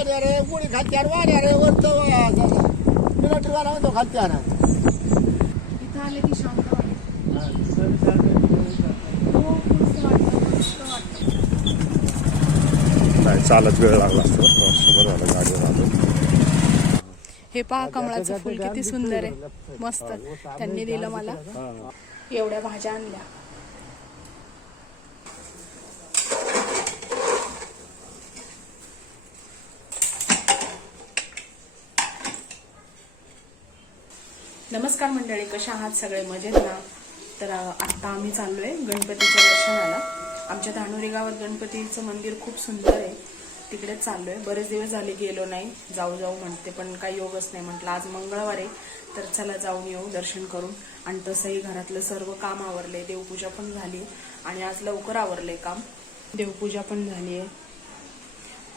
वाड्या रे गुढी खात्यार वाड्या रे वरचं मिलिटरी वाला म्हणतो इथं आले की शांत हो नाही चालत वेळ लागला असतो. बरं झालं गाडीवर आलो. हे पहा कमळाचं फुल किती सुंदर आहे. मस्त. त्यांनी दिलं मला. एवढ्या भाज्या आणल्या. नमस्कार मंडळी कशा आहात सगळे? मजेत ना? तर आत्ता आम्ही आहे गणपतीच्या दर्शनाला. आमच्या धानोरी गावात गणपतीचं मंदिर खूप सुंदर आहे. तिकडेच आहे बरेच दिवस झाले गेलो नाही. जाऊ जाऊ म्हणते पण काही योगच नाही म्हटलं. आज मंगळवार आहे तर चला जाऊन येऊ दर्शन करून. आणि तसंही घरातलं सर्व काम आवरले देवपूजा पण झाली. आणि आज लवकर आवरले काम. देवपूजा पण झाली आहे.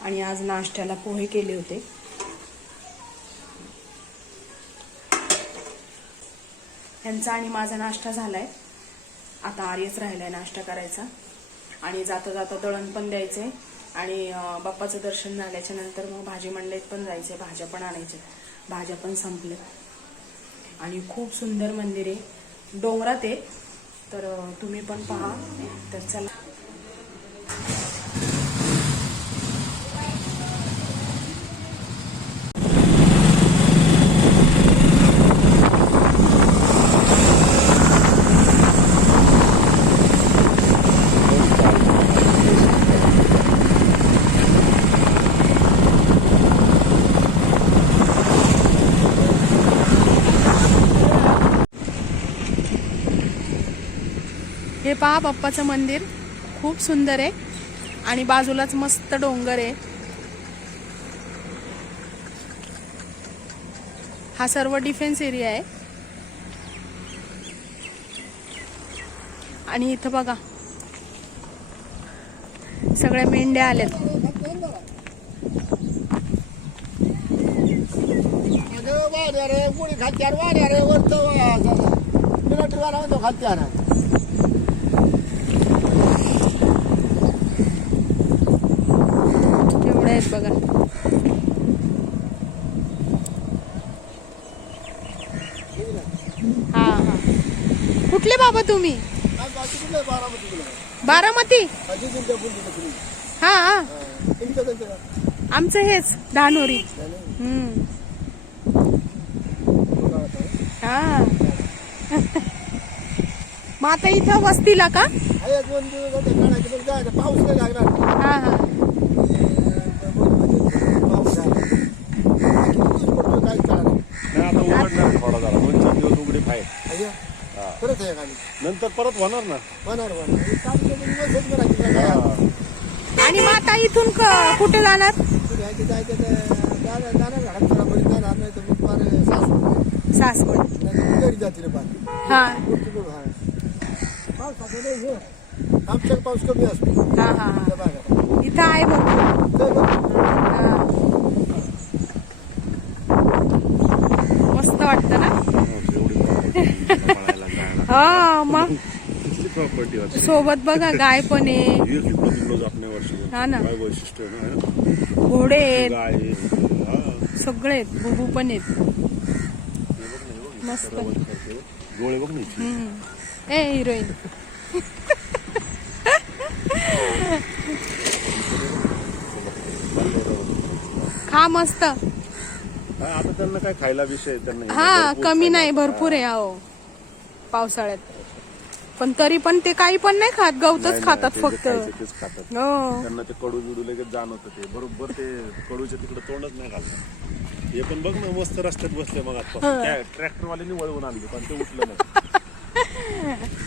आणि आज नाश्त्याला पोहे केले होते. ह्यांचा आणि माझा नाश्ता झालाय. आता आर्यच राहिलाय नाश्ता करायचा. आणि जाता जाता दळण पण द्यायचे. आणि बाप्पाचं दर्शन झाल्याच्यानंतर मग भाजी मंडईत पण जायचे. भाज्या पण आणायचे भाज्या पण संपल्या. आणि खूप सुंदर मंदिर आहे. डोंगरात आहे. तर तुम्ही पण पहा. तर चला. हे पहा बाप्पाचं मंदिर खूप सुंदर आहे आणि बाजूलाच मस्त डोंगर आहे. हा सर्व डिफेन्स एरिया आहे. आणि इथं बघा सगळ्या मेंढ्या आल्यात वाड्या रे गुढी खात्यार वाड्या रे वरचं मिलिटरी म्हणतो खात्यार आहेत बघा. हा हा. कुठले बाबा तुम्ही? बारामती? हा हा. आमचं हेच धानोरी. हम्म. हा. मग आता इथं वस्तीला का? पाऊस नाही हा हा काय चालणार नाही आता उघडणार थोडा जरा दोन चार दिवस उघडे पाहिजे परत आहे नंतर परत होणार ना? होणार होणार. काम करून दिवस हेच करायचं आणि मग आता इथून क- कुठे जाणार? जायचं जायचं तर जाणार जाणार घरात थोडापर्यंत जाणार नाही तर मग फार सासू सासवड. नाही घरी जातील फार हा. पाऊस नाही हे. आमच्याकडे पाऊस कमी असतो. हा हा हा. त्या भागात. इथं आहे बघ तर मग हा. मस्त वाटतं ना हा मग प्रॉपर्टी सोबत बघा गाय पण आहे. हे हा ना. वैशिष्ट्य घोडे आहेत. हा. सगळे आहेत. बुबू पण आहेत. मस्त. डोळे बघ. ए हिरोईन. खा मस्त. हा, आता त्यांना काय खायला विषय त्यांना हे हा कमी. नाही भरपूर आहे अहो पावसाळ्यात. पण तरी पण ते काही पण नाही खात नाही, गवतच नाही, खातात ते जे फक्त. खायचं तेच खातात. हो. त्यांना ते कडू बिडू लगेच जाणवतं ते. बरोबर ते कडूच्या तिकडे तोंडच नाही घालतात हे पण बघ ना मस्त रस्त्यात बसले मग आता ट्रॅक्टर वाल्यानी वळवून आणले पण ते उठलं नाही.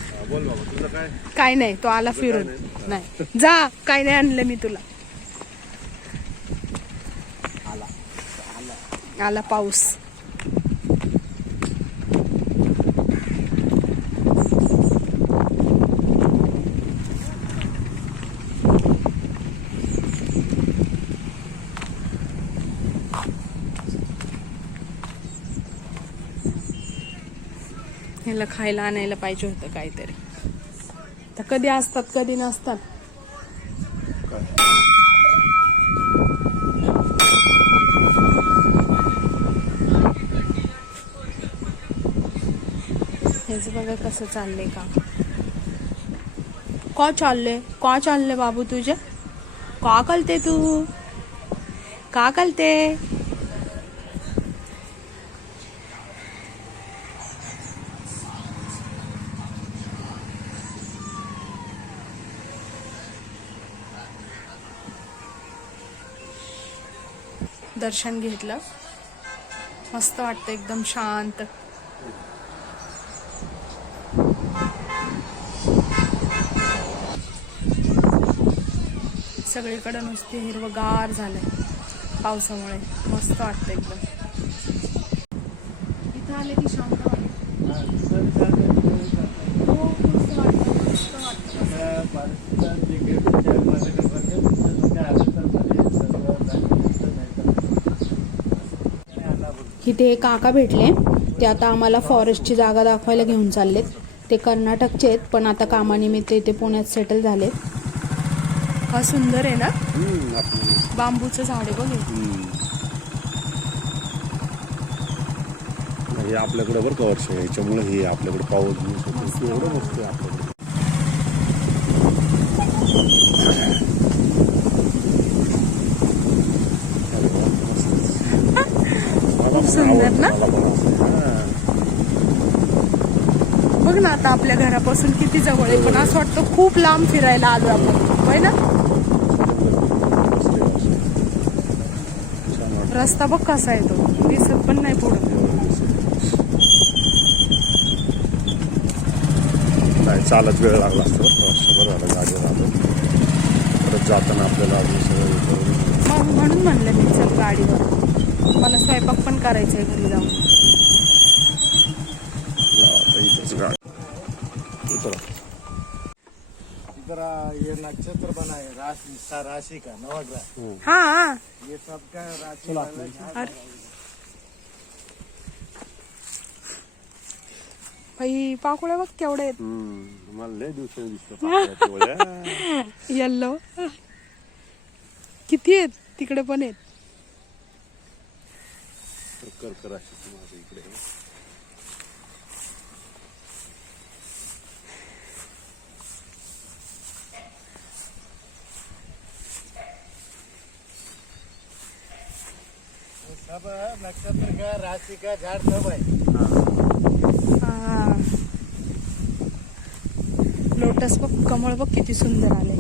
हा, बोल बाबा तुझं काय? काय नाही तो आला फिरून. नाही. नाही. जा काय नाही आणलं मी तुला. आला पाऊस. ह्याला खायला आणायला पाहिजे होतं काहीतरी. तर कधी असतात कधी नसतात. हेच बघा कसं चाललंय का का चाललंय? का चाललंय बाबू तुझे? का कलते तू? का कलते दर्शन घेतलं. मस्त वाटतं एकदम शांत. सगळीकडे नुसती हिरवगार झालंय पावसामुळे. मस्त वाटतं एकदम. इथं आले की शांत वाटतं हो, मस्त वाटतं, मस्त वाटतं. इथे काका भेटले. ते आता आम्हाला फॉरेस्टची जागा दाखवायला घेऊन चाललेत. ते कर्नाटकचे आहेत पण आता कामानिमित्त इथे पुण्यात सेटल झालेत. हा सुंदर आहे ना? बांबूचं झाड आहे बघ हे. आपल्याकडे बरं का वर्ष याच्यामुळे हे आपल्याकडे पाऊस. एवढं मस्त आहे आपल्याकडे अरे वा, मस्तच. पण सुंदर ना? बघ ना आता आपल्या घरापासून किती जवळ आहे पण असं वाटतं खूप लांब फिरायला आलो आपण. होय ना. रस्ता बघ कसा आहे तो. दिसत पण नाही पुढं. चालत वेळ लागला असतो गाडीवर जाताना आपल्याला हे म्हणून म्हणलं मी चल गाडीवर. मला स्वयंपाक पण करायचा आहे घरी जाऊन. इधर ये नक्षत्र बना है राशि सा राशि का नवग्रह. हा. ये सबका राशि बाई पाकुळ्या बघ केवढे आहेत. हम्म, मला लय पिवळ्या. येल्लो किती आहेत? तिकडे पण आहेत. कर्क राशीचं माझं इकडे सब नक्षत्र का राशि का झाड़ सब है हा. लोटस बघ कमळ बघ किती सुंदर आले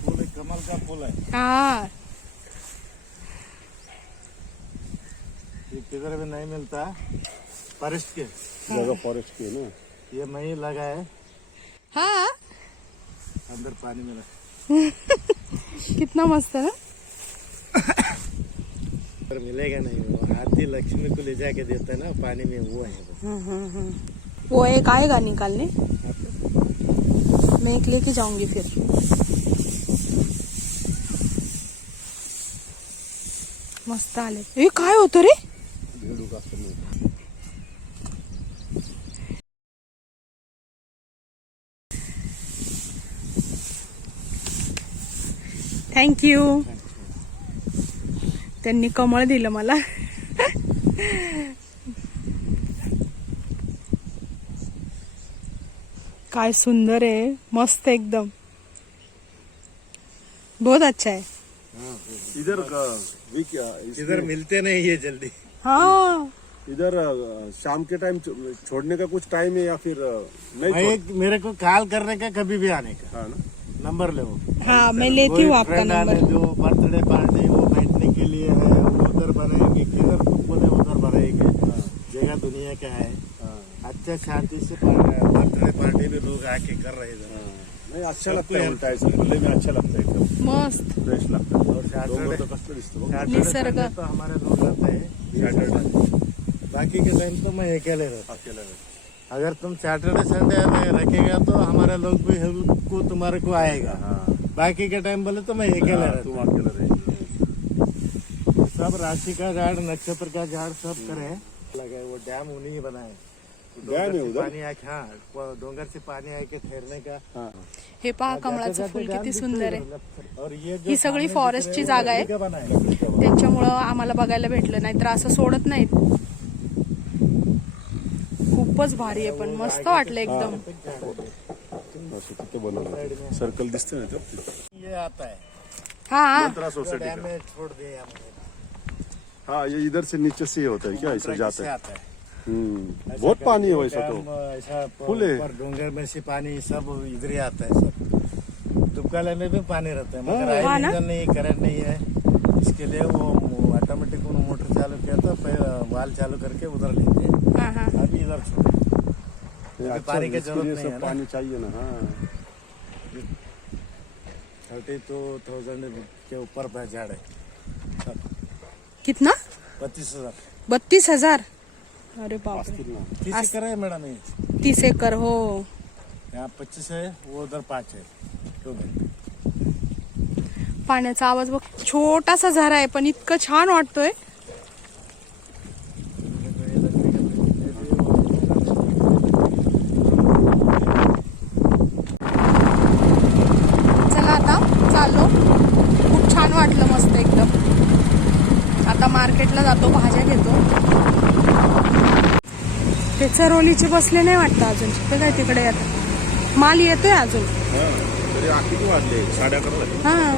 फूल कमल का फूल है हा. मिलता फॉरेस्ट के। जगह फॉरेस्ट की है ना? ये मैं ही लगा है। हा। अंदर पानी में कितना मस्त है ना? पर मिलेगा नहीं वो हाथी लक्ष्मी को ले जाके देता है ना पानी में वो है वो। वो एक आएगा निकालने? मैं एक लेके जाऊँगी फिर। मस्त आले। ए काय होतं रे? असं नाही. थँक्यू त्यांनी कमळ दिलं मला. काय सुंदर आहे. मस्त एकदम. बहुत अच्छा है इधर का? वीक इधर मिलते नहीं ये जल्दी. हाँ। इधर शाम के टाइम छोड़ने का कुछ टाइम है या फिर नहीं मेरे को कॉल करने का कभी भी आने का। हाँ ना? नंबर ले वो। हाँ मैं लेती हूँ आपका नंबर जो बर्थडे पार्टी वो बैठने के लिए है वो उधर बनाएँगे किधर तुम बोले उधर बनाएँगे। जगह दुनिया का है। हाँ, अच्छा शांति से बर्थडे पार्टी भी लोग आके कर रहे इधर हाँ. नहीं अच्छा लगता है उलटा ऐसे खुले में अच्छा लगता है एकदम। मस्त। फ्रेश लगता है। और सैटरडे तो कसं दिसतं निसर्ग. तो हमारे लोग रहते हैं। सॅटर्डे बाकी के टाइम तो मैं अकेले रहता अकेला रहता. अगर तुम सैटरडे संडे में रखेगा तो हमारे लोग भी हेल्प को तुम्हारे को आएगा। हाँ। बाकी के टाइम बोले तो मैं अकेले हाँ, रहता तुम अकेला रहेगी सब राशि का झाड़ नक्षत्र का झाड़ सब करे। लगे वो डैम उन्हीं बनाए। डैम हाँ डोंगर से पानी ठहरने का हाँ. हे पहा कमळाचं फुल किती सुंदर आहे. दिखते और ये ही सगळी फॉरेस्टची जागा आहे. त्यांच्यामुळं आम्हाला बघायला भेटलं नाही तर असं सोडत नाहीत. खूपच भारी आहे पण मस्त वाटलं एकदम. असं तिथे बनवलं सर्कल दिसते ना ते ये आता है। हा हा. मंत्रा सोसाइटी डैम का? में छोड़ दिए हम हाँ ये इधर से नीचे से ही होता है क्या? ऐसा जाता है। आता है। बहुत पानी है वैसा तो। ऐसा फुल है। ऊपर डूंगर में से पानी सब इधर ही आता है सब। दुबकाले में भी पानी रहता है मगर हाँ। आयल ना? इंजन नहीं करंट नहीं है। इसके लिए वो ऑटोमेटिक उन्होंने मोटर चालू किया था फिर वाल चालू करके उधर लेते हा हा। अभी इधर छोड़ क्योंकि अच्छा पानी है, की इसके ज़रूरत नहीं सब है ना। पानी चाहिए ना हाँ। थर्टी टू थाउज़ेंड के ऊपर पे झाड़ है। कितना? बत्तीस हज़ार। बत्तीस हज़ार? अरे बापरे. तीस एकड़ है मैडम तीस एकर हो. यहाँ पच्चीस है वो उधर पाँच है। पाण्याचा आवाज बघ. छोटासा झरा आहे पण इतकं छान वाटतोय चला आता चाललो खूप छान वाटलं मस्त एकदम आता मार्केटला जातो भाज्या घेतो ते चरोलीचे बसले नाही वाटतं अजून. ते काय तिकडे आता. माल येतोय अजून. हाँ, वाजले. साडे अकरा हा.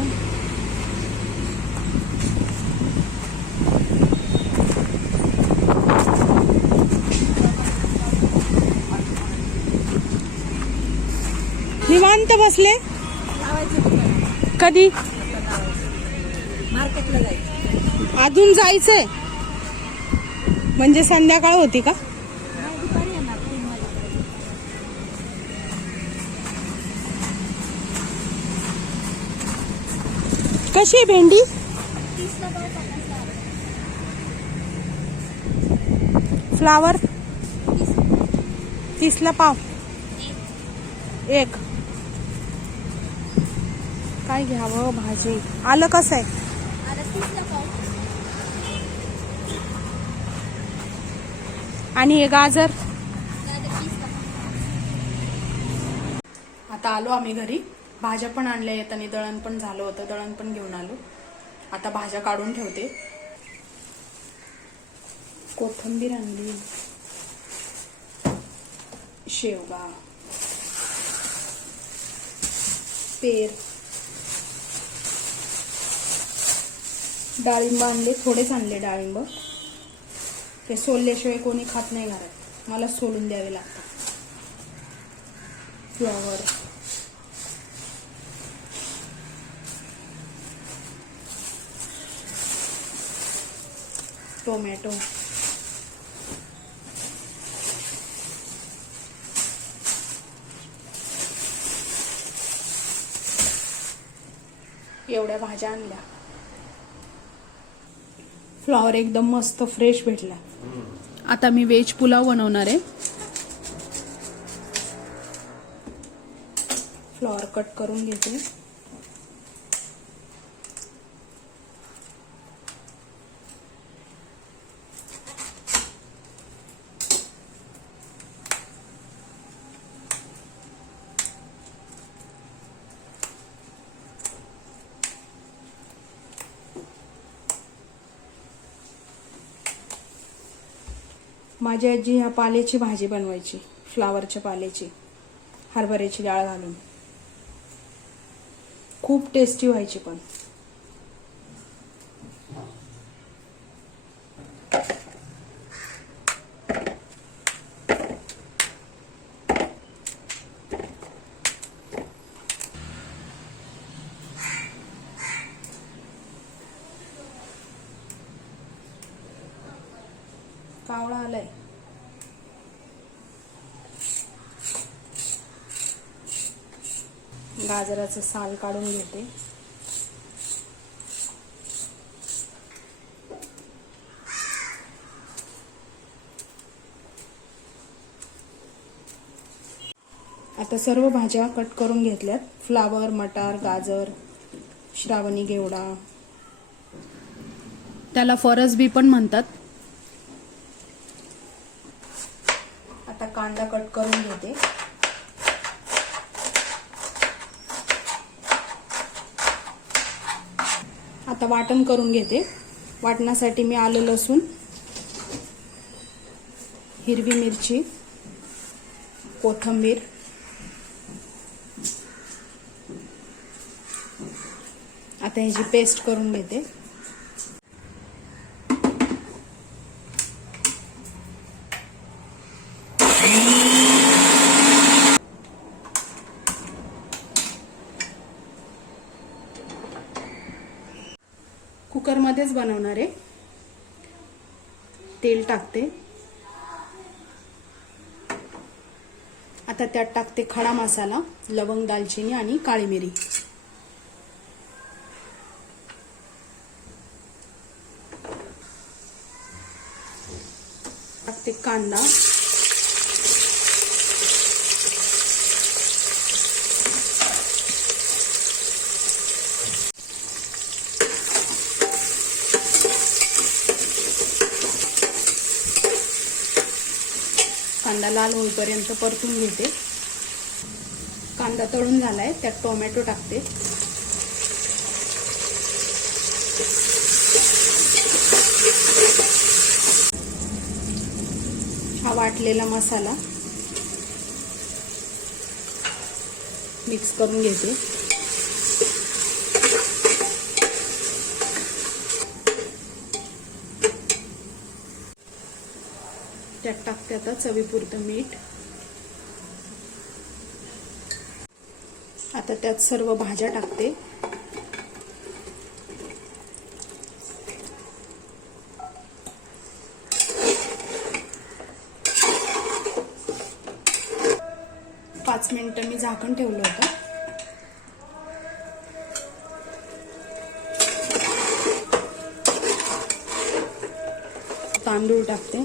निवांत बसले? कधी? मार्केटला जायचं. अजून जायचंय. म्हणजे संध्याकाळ होती का? कशी आहे भेंडी. फ्लावर तीस तीसला पाव. एक. काय घ्यावं भाजी? आलं कसं आहे? आणि हे गाजर? गाजर तीसला पाव. आता आलो आम्ही घरी. भाज्या पण आणल्या आहेत आणि दळण पण झालं होतं. दळण पण घेऊन आलो. आता भाज्या काढून ठेवते. कोथिंबीर आणली. शेवगा. पेर. डाळिंब आणले. थोडेच आणले डाळिंब. ते सोलल्याशिवाय कोणी खात नाही घरात. मला सोलून द्यावे लागतात. फ्लॉवर. टोमॅटो. एवढ्या भाज्या आणल्या. फ्लॉवर एकदम मस्त फ्रेश भेटला. आता मी व्हेज पुलाव बनवणार आहे. फ्लॉवर कट करून घेते. माझी आजी ह्या पाल्याची भाजी बनवायची फ्लावरच्या पाल्याची हरभऱ्याची डाळ घालून. खूप टेस्टी व्हायची पण. गाजराचं साल काढून घेते. आता सर्व भाज्या कट करून घेतल्यात. फ्लावर मटार गाजर श्रावणी घेवडा. त्याला फरसबी पण म्हणतात. आता कांदा कट करून घेते. आता वाटण करून घेते. वाटणासाठी मी आलं लसूण हिरवी मिरची कोथंबीर आता ह्याची पेस्ट करून घेते. कुकरमध्येच बनवणार आहे. तेल टाकते. आता त्यात टाकते खडा मसाला लवंग दालचिनी आणि काळी मिरी. टाकते कांदा. कांदा लाल होईपर्यंत परतून घेते. कांदा तळून झाला आहे त्यात टोमॅटो टाकते. हा वाटलेला मसाला मिक्स करून घेते. त्यात टाकते आता चवीपुरतं मीठ. आता त्यात सर्व भाज्या टाकते. पाच मिनिटं मी झाकण ठेवलं होतं. तांदूळ टाकते.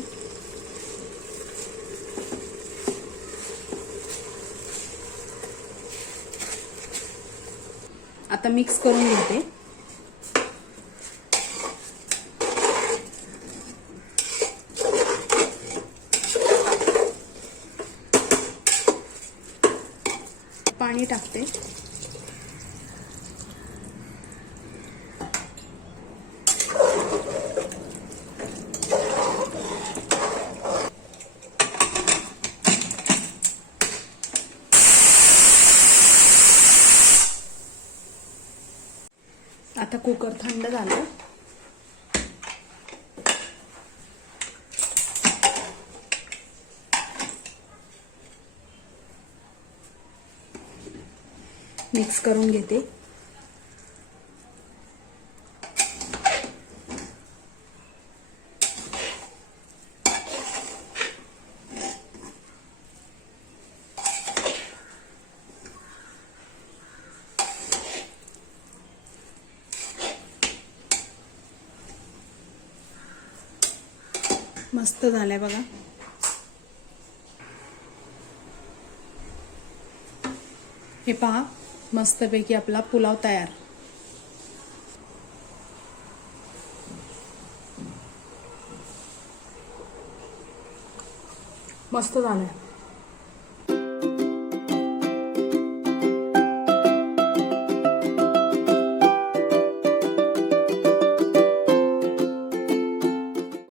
आता मिक्स करून घेते. पाणी टाकते. आता कुकर थंड झालं. मिक्स करून घेते. मस्त झालंय बघा. हे पहा मस्तपैकी आपला पुलाव तयार. मस्त झालाय.